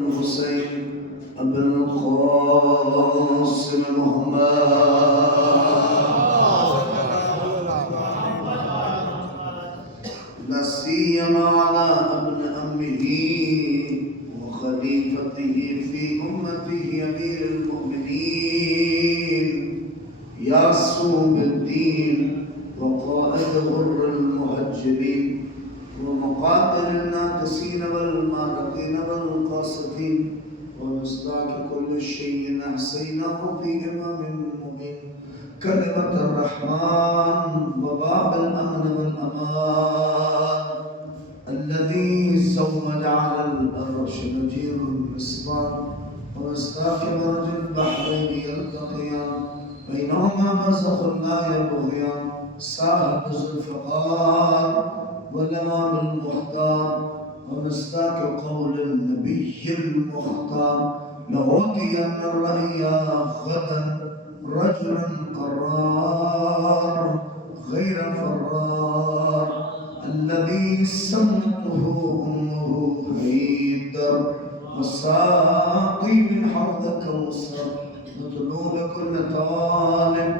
الحسين بن القاسم محمد لا سيما على ابن أمه وخليفته في أمته أمير المؤمنين يعصوم الدين وقائد غر المهجرين ومقاتل الناقصين والمارقين والقاسطين ومصداق كل شيء أحصيناه في إمام مبين كلمة الرحمن وباب الأمن والأمان الذي سود على الأرش نجير المصباح ومصداق مرج البحرين يلتقيان بينهما برزخ لا يبغيان صاحب الذوالفقار والإمام المختار ومصداق قول النبي المختار لأعطين الرأي غدا رجلا قرار غير فرار الذي سمته أمه حيدر والساقي من حوض كوثر مطلوب كل طالب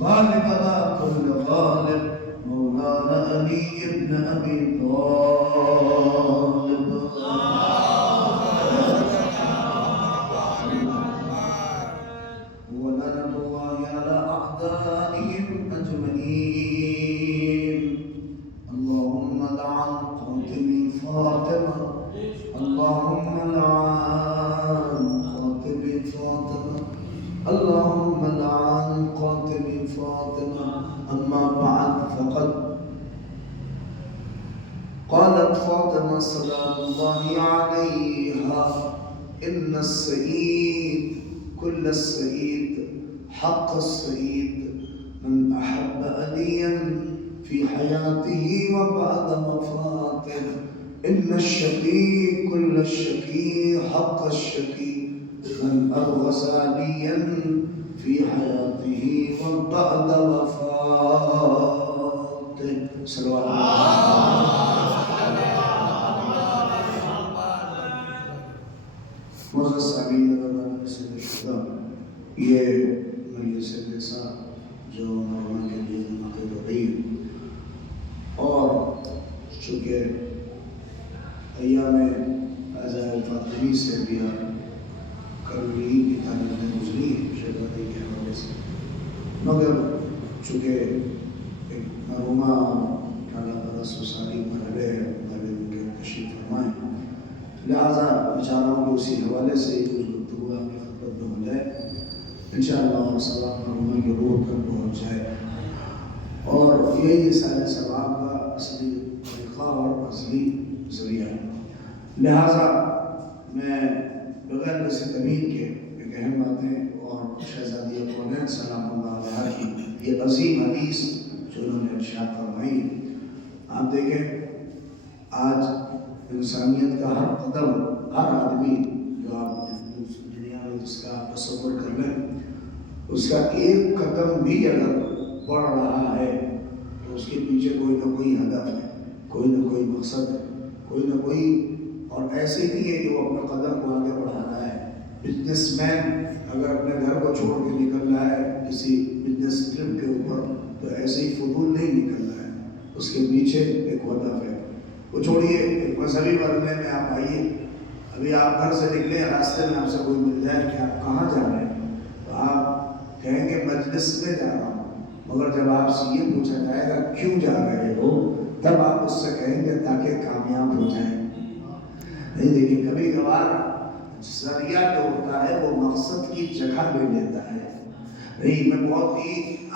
غالب على كل غالب مولانا علي بن أبي طالب ولعنة الله على أعدائهم أجمعين اللهم لعن قاتل فاطمة اللهم لعن قاتل فاطمة اللهم لعن قاتل فاطمة أما بعد فقد قالت فاطمة سلام الله عليها إن السعيد كل السعيد حق السعيد من أحب عليا في حياته وبعد وفاته إن الشقي كل الشقي حق الشقي من أبغض عليا في حياته وبعد وفاته صلى الله عليه معزز سامعین اور سید شہداء، یہ مجلس نساء جو مرحومہ کے لیے منعقد ہو رہی ہے اور چونکہ ایام عزائے فاطمی سے بھی کل کی تعلیم میں گزری ہے شہدائی کے حوالے سے، مگر چونکہ ایک مرحومہ ٹھالا پرس و ساری مرحلے والے ان کے تشریف فرمائیں، لہذا بچاروں کو اسی حوالے سے ہی کچھ گفتگو آپ کی خدمت میں ہو جائے انشاءاللہ سلام مرحومہ کی روح تک پہنچ جائے، اور یہی سارے ثواب کا اصلی طریقہ اور اصلی ذریعہ ہے۔ لہذا میں بغیر کسی تمہید کے ایک اہم باتیں اور شہزادیہ کونین سلام اللہ علیہ کی یہ عظیم حدیث جو انہوں نے ارشاد فرمائی، آپ دیکھیں آج انسانیت کا ہر قدم، ہر آدمی جو آپ دنیا میں جس کا آپ تصور کر لیں، اس کا ایک قدم بھی اگر بڑھ رہا ہے تو اس کے پیچھے کوئی نہ کوئی ہدف ہے، کوئی نہ کوئی مقصد ہے، کوئی نہ کوئی، اور ایسے نہیں ہے کہ وہ اپنے قدم کو آگے بڑھا رہا ہے۔ بزنس مین اگر اپنے گھر کو چھوڑ کے نکل رہا ہے کسی بزنس ٹرپ کے اوپر تو ایسے ہی فضول نہیں نکل رہا ہے، اس کے پیچھے ایک ہدف ہے۔ وہ چھوڑیے ایک مذہبی مرحلے میں آپ آئیے، ابھی آپ گھر سے نکلے راستے میں آپ سے کوئی مل جائے کہ آپ کہاں جا رہے ہیں تو آپ کہیں گے مجلس میں جا رہا ہوں، مگر جب آپ سے یہ پوچھا جائے گا کیوں جا رہے ہو تب آپ اس سے کہیں گے تاکہ کامیاب ہو جائیں۔ نہیں دیکھیں کبھی کبھار ذریعہ جو ہوتا ہے وہ مقصد کی جگہ لے لیتا ہے۔ نہیں میں بہت ہی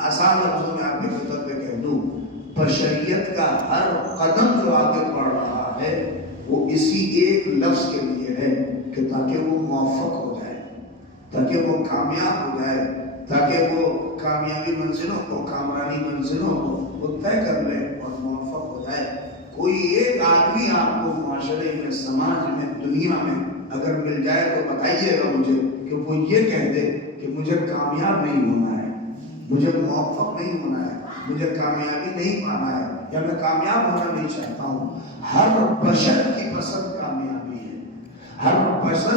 آسان لفظوں میں آپ کے خطر پہ کہہ دوں، بشریت کا ہر قدم جو آگے بڑھ رہا ہے وہ اسی ایک لفظ کے لیے ہے کہ تاکہ وہ موفق ہو جائے، تاکہ وہ کامیاب ہو جائے، تاکہ وہ کامیابی منزلوں کو، کامرانی منزلوں کو وہ طے کر لے اور موفق ہو جائے۔ کوئی ایک آدمی آپ کو معاشرے میں، سماج میں، دنیا میں اگر مل جائے تو بتائیے گا مجھے کہ وہ یہ کہہ دے کہ مجھے کامیاب نہیں ہونا ہے، مجھے موفق نہیں ہونا ہے، مجھے کامیابی نہیں پانا ہے، یا میں کامیاب ہونا نہیں چاہتا ہوں۔ ہر بشر کی پسند کامیابی ہے، ہر بشر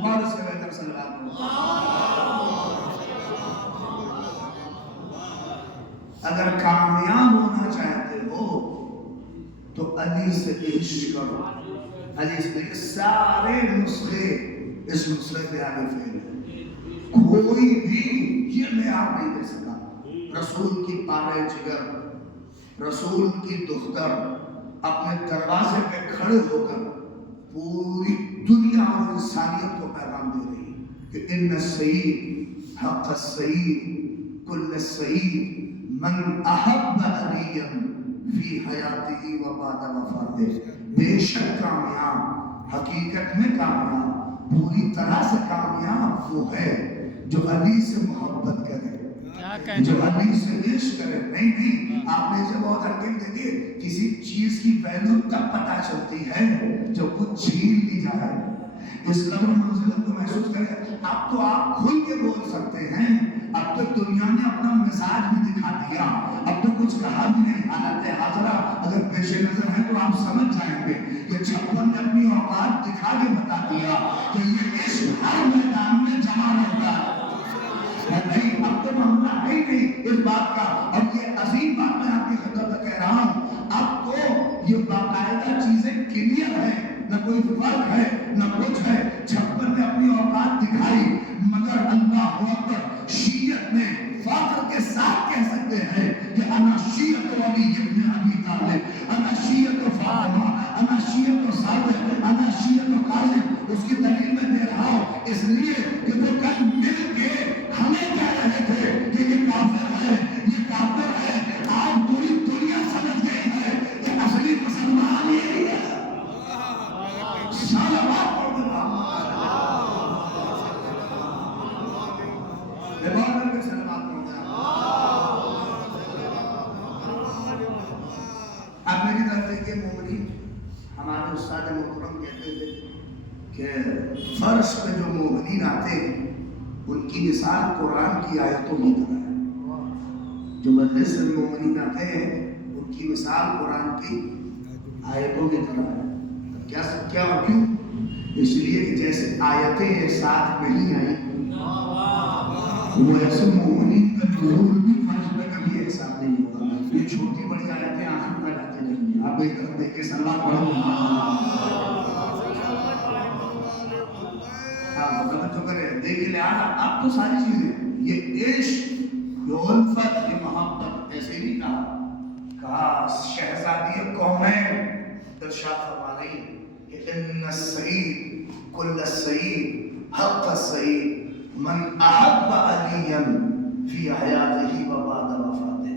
اور اس سے بہتر صلوات اگر کامیاب ہونا چاہتے ہو تو علی سے عشق کرو. علی سے سارے نسخے اس نسخے پہ آگے فیل ہے. کوئی بھی یہ میں آپ نہیں دے سکا. رسول کی پارے جگر، رسول کی دختر اپنے دروازے پہ کھڑے ہو کر پوری دنیا اور انسانیت کو پیغام دے رہی کہ ان السعید حق السعید کل السعید من احب علی فی حیاتی و بعد وفاتہ. بے شک کامیاب، حقیقت میں کامیاب، پوری طرح سے کامیاب وہ ہے جو علی سے محبت کرے، جو علی سے عشق کرے. نہیں آپ نے جب بہت حقیقت دیکھیے کسی چیز کی ویلیو تب پتہ چلتی ہے جب وہ چھین لی جائے. اس قدر منزلت کو محسوس کریں. اب تو آپ کھل کے بول سکتے ہیں. اب تو دنیا نے اپنا مزاج بھی دکھا دیا. اب تو کچھ کہا بھی نہیں. حالت حاضرہ اگر پیش نظر ہے تو آپ سمجھ جائیں گے کہ 56 نے اپنی اوقات دکھا کے بتا دیا کہ یہ عشق ہر میدان میں جمع ہوتا ہے. نہیں اب تو معاملہ ہے ہی نہیں اس بات کا. اب یہ عظیم بات میں آپ کی خدمت میں کہہ رہا ہوں. اب تو یہ باقاعدہ چیزیں کلیئر ہیں، نہ کوئی فرق ہے نہ کچھ ہے. 56 نے اپنی اوقات دکھائی مگر اللہ اکبر شیعت نے فخر کے ساتھ کہہ سکتے ہیں کہ انا شیعت علی ابن ابی طالب، انا شیعت فاطمہ، انا شیعت صادق، انا شیعت قاسم. اس کی دلیل میں دے رہا ہوں اس لیے کہ وہ کل مل کے ہمیں کہہ رہے تھے کہ یہ کافر ہے، یہ کافر ہے. آج پوری دنیا سمجھ گئی ہے کہ اصلی مسلمان یہی ہے. صلوات پڑھ دو اب میری طرف دیکھیے. مومنین ہمارے استاد محترم کہتے تھے کہ فرش پہ جو مومنین آتے ہیں ان کی مثال قرآن کی آیتوں کی طرح ہے. جو مجلس سے مومنین آتے ہیں ان کی مثال قرآن کی آیتوں کی طرح ہے. کیا اور کیوں؟ اس لیے کہ جیسے آیتیں ایک ساتھ نہیں آئی وہ ایسے مومنین کا نزول بھی فرش پہ کبھی ایک ساتھ نہیں ہوگا. یہ چھوٹی بڑی آیتیں آخر تک آتے نہیں ہیں. آپ ایک طرف دیکھ کے صلوات پڑھو. دیکھ لیا اب تو ساری چیزیں یہ عشق، یہ الفت، یہ محبت ایسے نہیں کہا شہزادی کونین ارشاد فرما رہی کہ ان السعید کل السعید حق السعید من احب علی فی حیاتہ و بعد وفاتہ.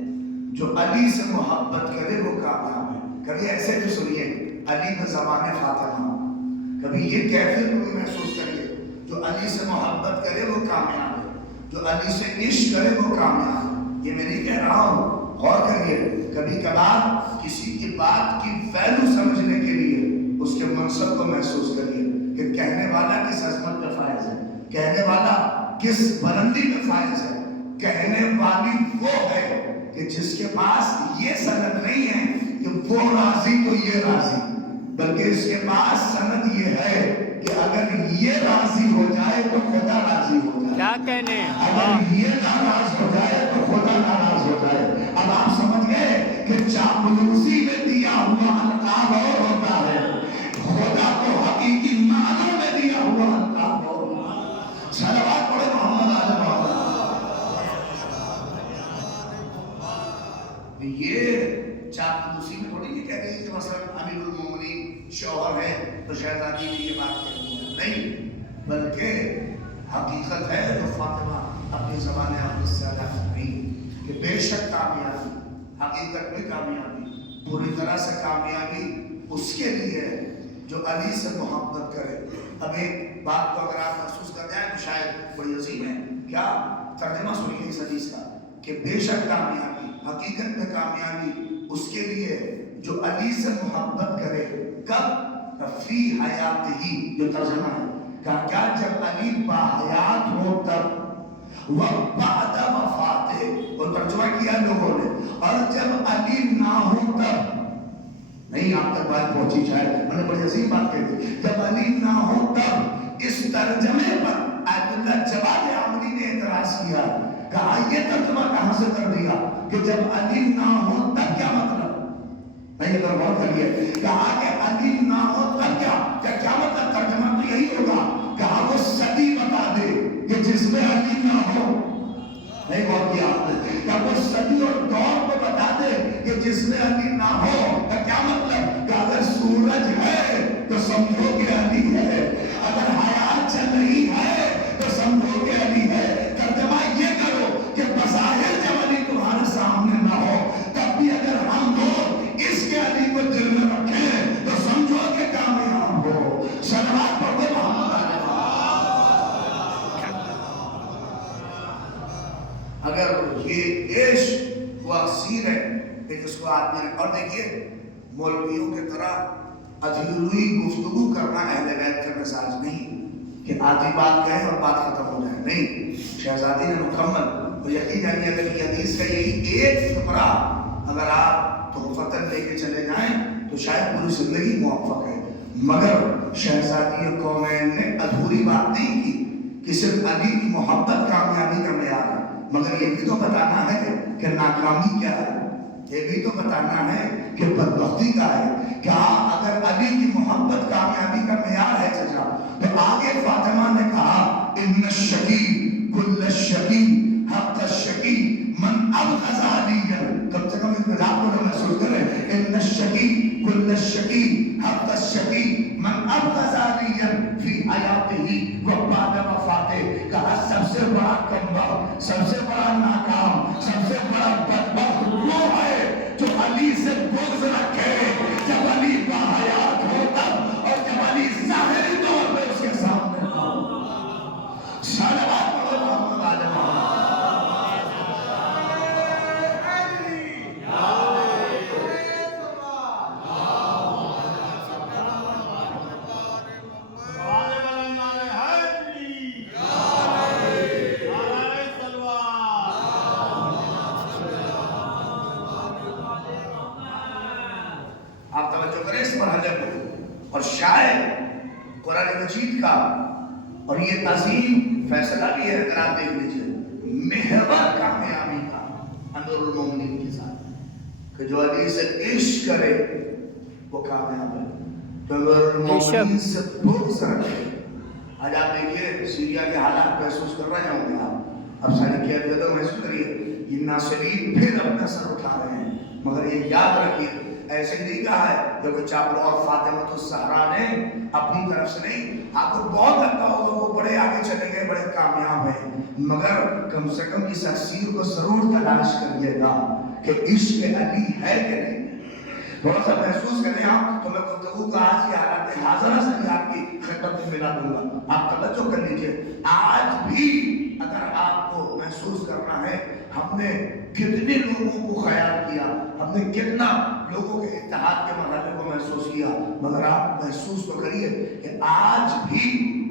جو علی سے محبت کرے وہ کامیاب ہے. کبھی ایسے بھی سنیے علی کا زمان فاطمہ، کبھی یہ کیفیت کو محسوس کریے جو علی سے محبت کرے وہ کامیاب ہے، جو علی سے عشق کرے وہ کامیاب ہے. یہ میں نہیں کہہ رہا ہوں، غور کریے. کبھی کبھار کسی کی بات کی ویلیو سمجھنے کے لیے اس کے منصب کو محسوس کریے کہ کہنے والا کس عظمت پہ فائز ہے، کہنے والا کس بلندی پہ فائز ہے. کہنے والی وہ ہے کہ جس کے پاس یہ سند نہیں ہے کہ وہ راضی تو یہ راضی، بلکہ اس کے پاس سند یہ ہے کہ اگر یہ راضی ہو جائے تو خدا راضی ہو جائے. کیا کہنے اگر یہ ناراض ہو جائے تو خدا ناراض ہو جائے. اب آپ سمجھ گئے کہ چاپلوسی میں دیا ہوا القاب اور ہوتا ہے، خدا کو حقیقی معنوں میں دیا ہوا القاب اور ہوتا ہے. صلوات پڑھے محمد آل محمد. یہ چاپلوسی میں تھوڑی نہیں کہہ رہی کہ مثلا امیر المومنین شوہر ہے تو شہزادی نے یہ بات کہی ہے، نہیں، بلکہ حقیقت ہے جو فاطمہ اپنی زبان عقل سے ادا کر رہی کہ بے شک کامیابی، حقیقت میں کامیابی، پوری طرح سے کامیابی اس کے لیے جو علی سے محبت کرے. اب ایک بات کو اگر آپ محسوس کر جائیں تو شاید بڑی عظیم ہے. کیا ترجمہ سنیے اس حدیث کا کہ بے شک کامیابی، حقیقت میں کامیابی اس کے لیے جو علی سے محبت کرے. کب؟ فی حیات ہی. جو ترجمہ ہے کہا کیا جب علی باحیات ہو تب، وبعد وفاتہ، وہ ترجمہ کیا لوگوں نے، اور جب علی نہ ہو تب. نہیں آپ تک بات پہنچی شاید، میں نے بڑی عظیم بات کہہ دی. جب علی نہ ہو تب اس ترجمے پر آیت اللہ جواد عامری نے اعتراض کیا، کہا یہ ترجمہ کہاں سے کر دیا کہ جب علی نہ ہو تب کیا مطلب؟ نہیں اگر غور کریے، کہا کہ علی نہ ہو تب کیا مطلب؟ ترجمہ تو یہی ہوگا، کہا وہ صدی بتا دے کہ جس میں علی نہ ہو۔ نہیں غور کیا آپ نے؟ کہا وہ صدی اور دور کو بتا دے کہ جس میں علی نہ ہو۔ کیا مطلب؟ کہ اگر سورج ہے تو سمجھو کہ علی ہے، اگر حیات چل رہی ہے تو سمجھو کہ علی ہے۔ ترجمہ یہ کرو کہ بظاہر جب علی تمہارے سامنے نہ ہو تب بھی اگر ہم لوگ اس کے علی کو دل میں رکھیں تو سمجھو کہ کامیاب ہو۔ صلوات پڑھو محمد علیہ۔ اگر یہ عشق وہ اکثیر ہے کہ جس کو آدمی نے، اور دیکھیے مولویوں کی طرح ادھوری گفتگو کرنا اہل بیت کا مزاج نہیں کہ آدھی بات کہیں اور بات ختم ہو جائے، نہیں، شہزادی نے مکمل، اور یقیناً اگر یہ حدیث کا یہی ایک فقرہ اگر آپ تحفتاً لے کے چلے جائیں تو شاید پوری زندگی موفق ہے، مگر شہزادی کونین نے ادھوری بات نہیں کی کہ صرف علی کی محبت کامیابی کا معیار ہے، مگر یہ بھی تو بتانا ہے کہ ناکامی کیا ہے، یہ بھی تو بتانا ہے کہ بدبختی کا ہے۔ کیا اگر علی کی محبت کامیابی کا معیار ہے چچا، تو آگے فاطمہ نے کہا ان الشقی کل الشقی حق الشقی من ابغض علیہ، کم سے کم اس مذاق کو محسوس کریں، ان الشقی کل الشقی حق الشقی من ابغض علیہ فی حیاتہ و بعد وفاتہ، کہا سب سے بڑا کمبخت، سب سے بڑا ناکام، سب سے بڑا بدبخت وہ ہے جو علی سے بغض رکھے جب علی باحیات ہو تب، اور جب علی ظاہری طور پہ اس کے سامنے ہو۔ صلوات پڑھو محمد علیہ محمد۔ آپ توجہ کریں اس مرحلے کو، اور شاید قرآن مجید کا اور یہ عظیم فیصلہ بھی ہے، اگر آپ دیکھ لیجئے محور کامیابی کا امیر المومنین کے ساتھ کہ جو علی سے عشق کرے وہ کامیاب ہے، جو امیر المومنین سے بغض رکھے۔ آج آپ دیکھیے سیریا کے حالات محسوس کر رہے ہوں گے، آپ اب ساری قیادتوں محسوس کریے، یہ ناصرین پھر اپنا سر اٹھا رہے ہیں، مگر یہ یاد رکھیے ایسے نہیں کہا ہے جو کہ چاپلو اور فاطمہ الزہرا نے اپنی طرف سے نہیں، آپ کو بہت لگتا ہوگا وہ بڑے آگے چلے گئے، بڑے کامیاب ہیں، مگر کم سے کم اس اکسیر کو ضرور تلاش کریے گا کہ عشق علی ہے کہ نہیں۔ تھوڑا سا محسوس کریں آپ، تو میں گفتگو کا آج کی حالات حاضرہ سے بھی آپ کی خدمت میں ملا دوں گا، آپ توجہ کر لیجئے۔ آج بھی اگر آپ کو محسوس کرنا ہے ہم نے کتنے لوگوں کو خیال کیا، ہم نے کتنا لوگوں کے اتحاد کے مرحلے کو محسوس کیا، مگر آپ محسوس تو کریے کہ آج بھی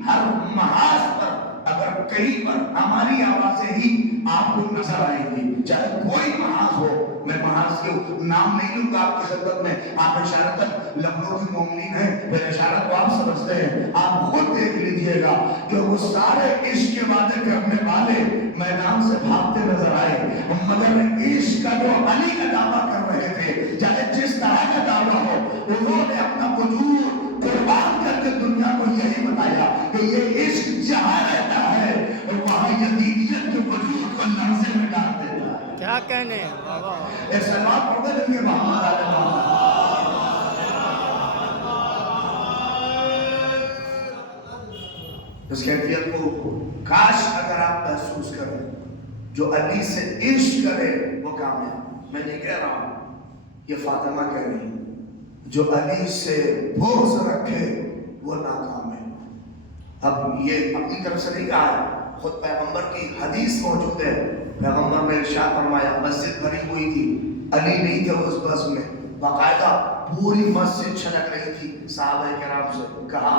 ہر محاذ پر اگر کہیں پر ہماری آوازیں ہی آپ کو نظر آئیں گی، چاہے کوئی محاذ ہو، میں محاذ کے نام نہیں لوں گا آپ کی خدمت میں، آپ اشارت لکھنؤ کی مومنین ہیں، پھر اشارت کو آپ سمجھتے ہیں، آپ خود دیکھ لیجئے گا کہ وہ سارے عشق کے وعدے کرنے والے میدان سے بھاگتے نظر آئے، مگر عشق کا جو علی کا دعویٰ کر رہے تھے، چاہے جس طرح کا دعویٰ ہو، انہوں نے اپنا وجود قربان کر کے دنیا کو یہی بتایا کہ یہ عشق جہاں رہتا ہے اور وہاں یقینیت کے وجود کو لرزے میں ڈال دیتا ہے۔ کیا کہنے ہیں بابا، ایک سلوات پڑھتے دیں گے محمد علیہ محمد۔ اس کیفیت کو کاش اگر آپ محسوس کریں، جو علی سے عشق کرے وہ کامیاب۔ میں نہیں کہہ رہا ہوں، یہ فاطمہ کہہ رہی ہے، جو علی سے بغض رکھے وہ ناکام ہے۔ اب یہ اپنی طرف سے نہیں کہا ہے، خود پیغمبر کی حدیث موجود ہے، پیغمبر نے ارشاد فرمایا، مسجد بھری ہوئی تھی، علی نہیں تھے اس بس میں، باقاعدہ پوری مسجد چھلک رہی تھی، صحابہ کرام سے کہا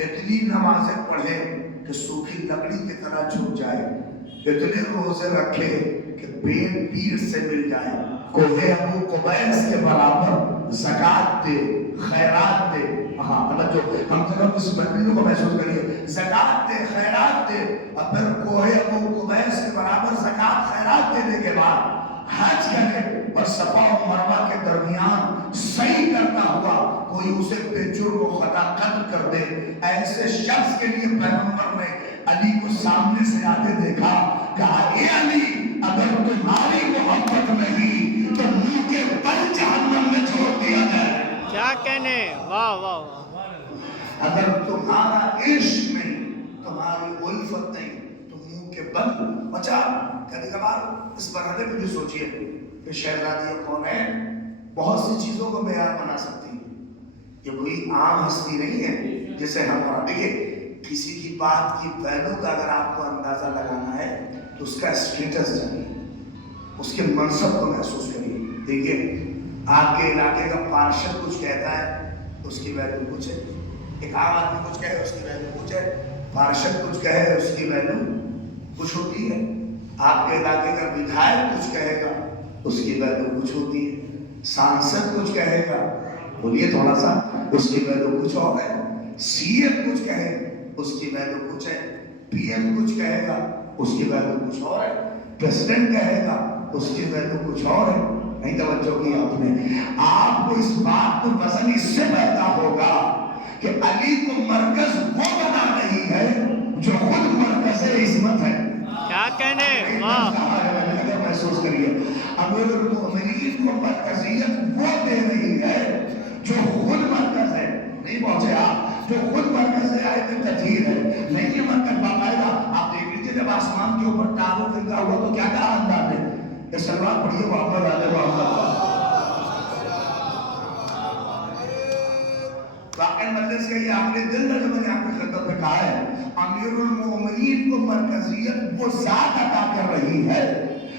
اتنی نمازیں پڑھیں کہ سوکھی لکڑی کی طرح جھک جائے، اتنے روزے رکھے کہ پیٹ پیٹ سے مل جائے، کوہ ابو قبیس کے برابر زکوٰۃ دے، خیرات دے، ہاں مطلب جو ہم سب اس مہینوں کو محسوس کریے، زکات دے، خیرات دے، اور پھر کوہ ابو قبیس کے برابر زکات خیرات دینے کے بعد حج کرے اور صفا و مروہ کے درمیان صحیح کرتا ہوا کوئی اسے بے جرم و خطا قتل کر دے، ایسے شخص کے لیے پیغمبر نے علی کو سامنے سے آتے دیکھا، کہا اے علی اگر تمہاری محبت نہیں تو منہ کے بل جہنم میں چھوڑ دیا جائے۔ کیا کہنے، واہ واہ واہ۔ اگر تمہارا عشق نہیں، تمہاری الفت نہیں تو منہ کے بل بچا۔ کبھی کبھار اس مرحلے پہ بھی سوچئے کہ شہزادی کون ہے، بہت سی چیزوں کو معیار بنا سکتی ہے، یہ کوئی عام ہستی نہیں ہے جسے ہم دیکھیں کسی کی بات کی ویلیو کا اگر آپ کو اندازہ لگانا ہے تو اس کا اسٹیٹس جانیے، اس کے منصب کو محسوس کریے۔ دیکھیے آپ کے علاقے کا پارشد کچھ کہتا ہے اس کی ویلیو کچھ ہے، ایک عام آدمی کچھ کہے اس کی ویلیو کچھ ہے، پارشد کچھ کہے اس کی ویلیو کچھ ہوتی ہے، آپ کے علاقے کا ودھائک کچھ کہے گا اس کی ویلیو کچھ ہوتی ہے، سانسد کچھ کہے گا، بولیے تھوڑا سا، اس کی ویلیو کچھ اور ہے، سی ایم کچھ کہے اس کی ویلیو کچھ ہے، پی ایم کچھ کہے گا اس کی ویلیو کچھ اور ہے، پریزیڈنٹ کہے گا اس کی ویلیو کچھ اور ہے۔ نہیں توجہ کی آپ نے؟ آپ کو اس بات کو وزن اس سے پیدا ہوگا کہ علی کو مرکز وہ بنا رہی ہے جو خود مرکز عظمت ہے۔ کیا کہنے، واہ۔ محسوس کریے امیر المؤمنین کو مرکزیت وہ دے رہی ہے جو خود مرکز ہے۔ نہیں پہنچے آپ، جو خود مرکز ہے آیت تطہیر ہے، نہیں یہ مرکز باقاعدہ آپ دیکھ لیجیے جب آسمان کے اوپر ٹاروں فرقہ ہوا تو کیا کہا اللہ نے؟ یہ سلوات پڑھیے محمد علیہ محمد۔ واقعی مجلس کے یہ آخری دل جو میں نے آپ کی خدمت میں کہا ہے، امیر المؤمنین کو مرکزیت وہ ذات عطا کر رہی ہے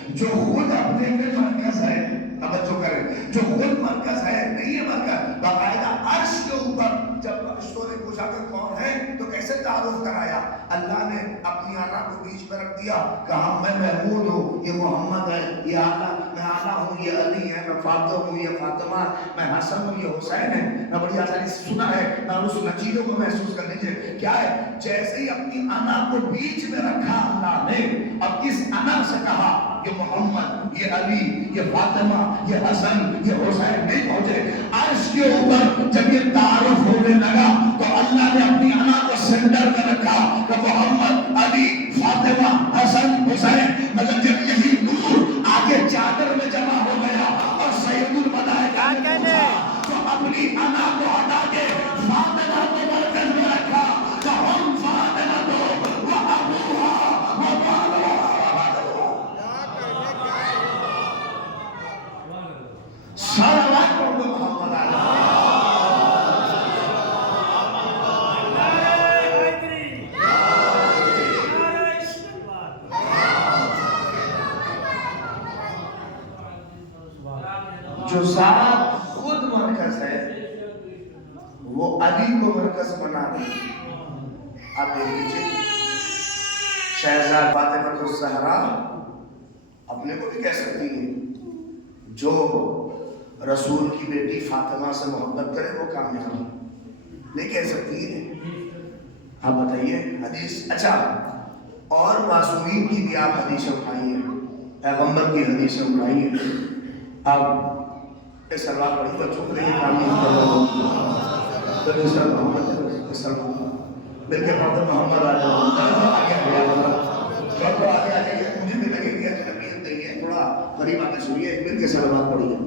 جو خود اپنے میں مرکز ہے۔ توجہ کریں، جو خود مرکز ہے، نہیں ہے مرکز، باقاعدہ عرش کے اوپر جب فرشتوں نے پوچھا کہ کون ہے تو کیسے تعارف کرایا؟ اللہ نے اپنی آنا کو بیچ میں رکھ دیا، کہا میں محمود ہوں، یہ محمد ہے، یہ آلہ، میں آلہ ہوں، یہ علی ہے، میں فاطمہ ہوں، یہ فاطمہ، میں حسن ہوں، یہ حسین ہے۔ میں بڑی آسانی سے سنا ہے، میں اس نچیروں کو محسوس کر لیجیے کیا ہے، جیسے ہی اپنی آنا کو بیچ میں رکھا اللہ نے، اب اس آنا سے کہا یہ محمد، یہ علی، یہ فاطمہ، یہ حسن، یہ حسین نہیں پہنچے۔ عرش کے اوپر جب یہ تعارف ہونے لگا تو اللہ نے اپنی انا کو سینٹر میں رکھا کہ محمد، علی، فاطمہ، حسن، حسین، مگر جب یہی نور آگے چادر میں جمع ہو گیا اور سید الملائکہ نے پوچھا تو اپنی انا کو ہٹا کے فاطمہ کو مرکز میں رکھا کہ ہم فاطمہ تو وہ ابوہا وہ بالوہا۔ صلوات پڑھو محمد علیہ۔ جو ذات خود مرکز ہے وہ علی کو مرکز بنا رہی ہے۔ آپ دیکھ لیجیے شہزاد فاطمہ الزہرا اپنے کو بھی کہہ سکتی ہے جو رسول کی بیٹی فاطمہ سے محبت کرے وہ کامیاب ہے، نہیں کہہ سکتی ہے۔ آپ بتائیے حدیث، اچھا اور معصومین کی بھی آپ حدیثیں اٹھائیے، پیغمبر کی حدیثیں اٹھائیے۔ آپ اس سلوات پڑھی بچوں کے لیے کامیاب کرو، تو اس طرح محمد اس طرح مل کے پڑھتے محمد آ جاؤ، آگے آگے آ جائیے، مجھے بھی لگے گی طبیعت نہیں ہے، تھوڑا قریب آ کے سنیے، مل کے سلوات پڑھیے۔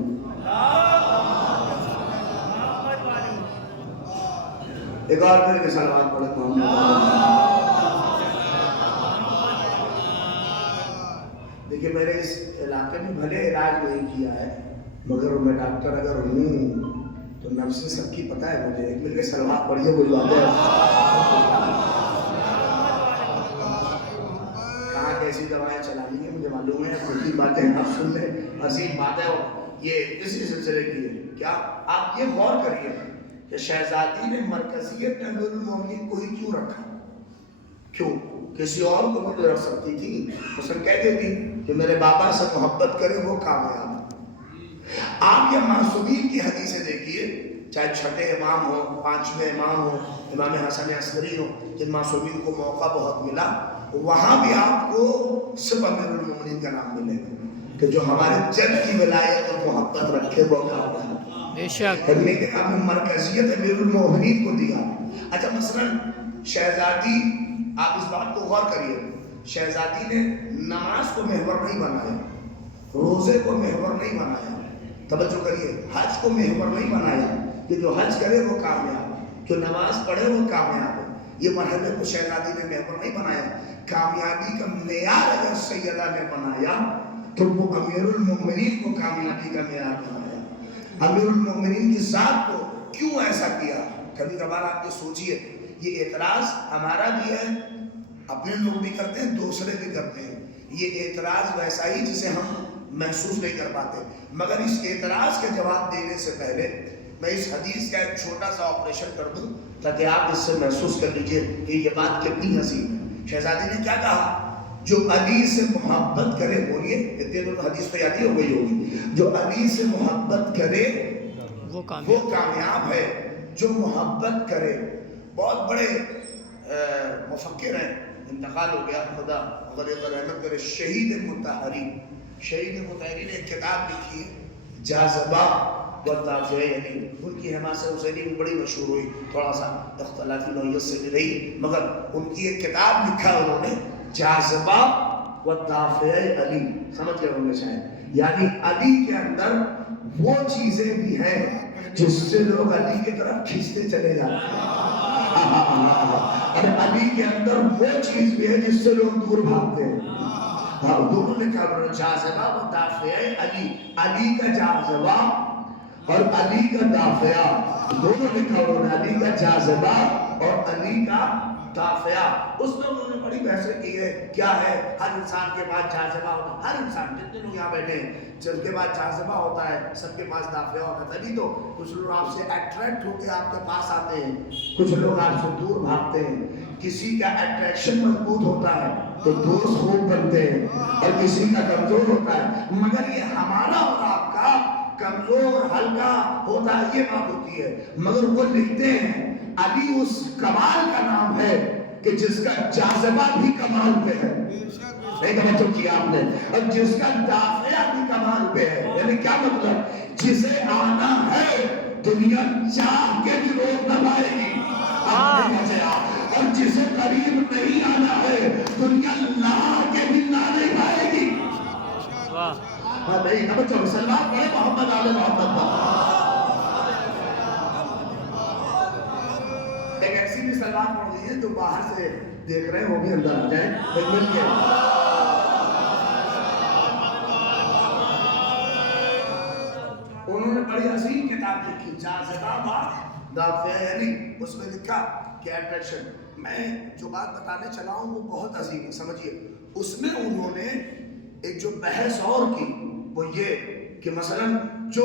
ایک اور مل کے سلوات پڑھے محمد۔ دیکھیے میرے اس علاقے میں بھلے علاج نہیں کیا ہے مگر میں ڈاکٹر اگر ہوں تو نفس سب کی پتہ ہے مجھے۔ ایک مل کے سلوات پڑھیے کوئی بات ہے کہاں کیسی دوائیں چلانی ہے مجھے معلوم ہے، خود کی باتیں آپ سن لیں، عظیم باتیں یہ اسی سلسلے کی ہے۔ کیا آپ یہ غور کریے کہ شہزادی نے مرکزیت امیر المومنین کو ہی کیوں رکھا؟ کیوں؟ کسی اور کو بھی تو رکھ سکتی تھی، مثلا کہہ دیتی کہ میرے بابا سے محبت کرے وہ کامیاب۔ آپ یہ معصومین کی حدیثیں دیکھیے، چاہے چھٹے امام ہو، پانچویں امام ہو، امام حسن عسکری ہو، جن معصومین کو موقع بہت ملا، وہاں بھی آپ کو صرف امیر المومنین کا نام ملے گا کہ جو ہمارے جد کی ولایت اور محبت رکھے وہ کامیاب بے شک لیکن اب مرکزیت امیر المومنین کو دیا۔ اچھا مثلا شہزادی، آپ اس بات کو غور کریے، شہزادی نے نماز کو محور نہیں بنایا، روزے کو محور نہیں بنایا، توجہ کریے، حج کو محور نہیں بنایا کہ جو حج کرے وہ کامیاب ہے، جو نماز پڑھے وہ کامیاب ہے، یہ مرحلے کو شہزادی نے محور نہیں بنایا۔ کامیابی کا معیار اگر سیدہ نے بنایا تو وہ امیر المومنین کو کامیابی کا معیار بنایا۔ امیر المومنین کی ذات کو کیوں ایسا کیا؟ کبھی کبھار آپ یہ سوچئے، یہ اعتراض ہمارا بھی ہے، اپنے لوگ بھی کرتے ہیں، دوسرے بھی کرتے ہیں، یہ اعتراض ویسا ہی جسے ہم محسوس نہیں کر پاتے، مگر اس اعتراض کے جواب دینے سے پہلے میں اس حدیث کا ایک چھوٹا سا آپریشن کر دوں تاکہ آپ اس سے محسوس کر لیجئے کہ یہ بات کتنی حسین ہے۔ شہزادی نے کیا کہا؟ جو علی سے محبت کرے، بولیے اتنے تو حدیث تو یاد ہی ہو گئی ہوگی، جو علی سے محبت کرے وہ کامیاب ہے، جو محبت کرے۔ بہت بڑے مفکر ہیں، انتقال ہو گیا، خدا غریب رحمت کرے، شہید مطہری نے ایک کتاب لکھی ہے جاذبہ و دافع علی، ان کی حماسہ حسینی بھی بڑی مشہور ہوئی، تھوڑا سا اختلافی نوعیت سے بھی رہی، مگر ان کی ایک کتاب لکھا انہوں نے جاذبہ و دافع علی، سمجھ گئے ہوں گے شاید، یعنی علی کے اندر وہ چیزیں بھی ہیں جس سے لوگ علی کی طرف کھینچتے چلے جاتے ہیں، اور علی کے اندر وہ چیز بھی ہے جس سے لوگ دور بھاگتے ہیں۔ دونوں نے کہا جاذبہ و دافع علی، علی کا جاذبہ اور علی کا دافع، دونوں لکھا انہوں نے، علی کا جاذبہ اور علی کا دافع۔ اس میں انہوں نے بڑی بحثیں کی ہے، کیا ہے ہر انسان کے پاس جاذبہ ہوتا ہے، ہر انسان جتنے لوگ یہاں بیٹھے ہیں جن کے پاس جاذبہ ہوتا ہے، سب کے پاس دافع ہوتا ہے، تبھی تو کچھ لوگ آپ سے اٹریکٹ ہو کے آپ کے پاس آتے ہیں، کچھ لوگ آپ سے دور بھاگتے ہیں۔ کسی کا اٹریکشن مضبوط ہوتا ہے تو دوست خوب بنتے ہیں، اور کسی کا کمزور ہوتا ہے، مگر یہ ہمارا اور آپ کا کمزور ہلکا ہوتا ہے، یہ بات ہوتی ہے۔ مگر وہ لکھتے ہیں علی اس کمال کا نام ہے کہ جس کا جاذبہ بھی کمال پہ ہے، نہیں توجہ کیا آپ نے، اور جس کا دافع بھی کمال پہ ہے، یعنی کیا مطلب؟ جسے آنا ہے دنیا چاہ کے بھی روک نہ پائے گی، اور جسے قریب نہیں آنا ہے دنیا لا کے بھی نہ نہیں پائے گی۔ نہیں توجہ، سلام پڑھے محمد آل محمد کا۔ ایک ایسی بھی سلام پڑھ دی ہے جو باہر سے دیکھ رہے ہیں وہ بھی اندر آ جائیں، مل کے انہوں نے بڑی عظیم کتاب لکھی جاذبہ و دافع علی، اس میں لکھا کہ اٹریکشن، میں جو بات بتانے چلا ہوں وہ بہت عظیم ہے، سمجھیے۔ اس میں انہوں نے ایک جو بحث اور کی وہ یہ کہ مثلا جو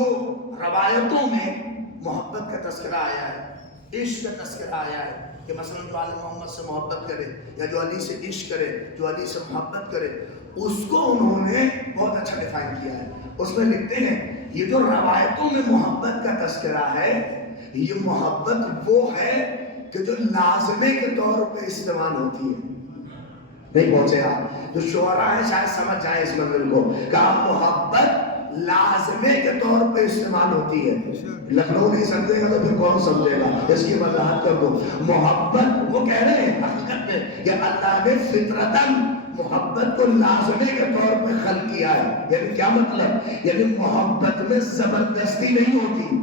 روایتوں میں محبت کا تذکرہ آیا ہے، عشق کا تذکرہ آیا ہے کہ مثلا جو آل محمد سے محبت کرے یا جو علی سے عشق کرے، جو علی سے محبت کرے، اس کو انہوں نے بہت اچھا ڈیفائن کیا ہے۔ اس میں لکھتے ہیں یہ جو روایتوں میں محبت کا تذکرہ ہے، یہ محبت وہ ہے کہ جو لازمے کے طور پہ استعمال ہوتی ہے۔ نہیں پہنچے آپ جو شعراء ہیں شاید سمجھ جائیں اس منزل کو، کہ محبت لازمے کے طور پہ استعمال ہوتی ہے۔ لکھنؤ نہیں سمجھے گا تو پھر کون سمجھے گا؟ اس کی وضاحت کر دو۔ محبت وہ کہہ رہے ہیں حقیقت میں کہ اللہ نے فطرتاً محبت کو لازمے کے طور پہ خلق کیا ہے، یعنی کیا مطلب؟ یعنی محبت میں زبردستی نہیں ہوتی،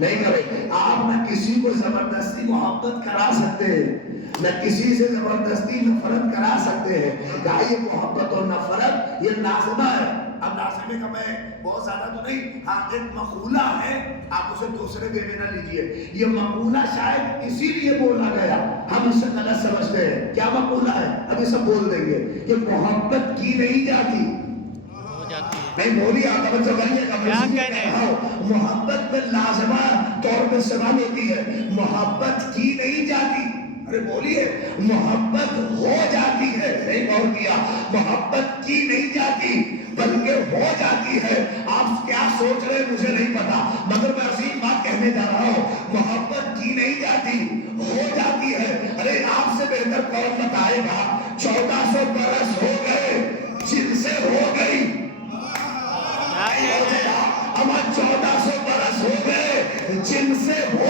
نہیں کرے آپ نہ کسی کو زبردستی محبت کرا سکتے ہیں، نہ کسی سے زبردستی نفرت کرا سکتے ہیں، کہا یہ محبت اور نفرت یہ لازمہ ہے۔ اب لازمے کا میں بہت زیادہ تو نہیں، ہاں ایک مقولہ ہے، آپ اسے دوسرے وے میں نہ لیجئے، یہ مقولہ شاید اسی لیے بولا گیا، ہم اسے غلط سمجھتے ہیں۔ کیا مقولہ ہے؟ ابھی سب بول دیں گے کہ محبت کی نہیں جاتی، نہیں بولی آپ توجہ کریے گا، محبت میں لازمہ طور پہ استعمال ہوتی ہے، محبت کی نہیں جاتی، ارے بولیے محبت ہو جاتی ہے، نہیں غور کیا، محبت کی نہیں جاتی بلکہ ہو جاتی ہے۔ آپ کیا سوچ رہے ہیں مجھے نہیں پتا، مگر میں عظیم بات کہنے کہنے جا رہا ہوں، محبت کی نہیں جاتی، ہو جاتی ہے۔ ارے آپ سے بہتر کون بتائے گا؟ 1400 برس ہو گئے جن سے ہو گئی، اما 1400 برس ہو گئے جن سے ہو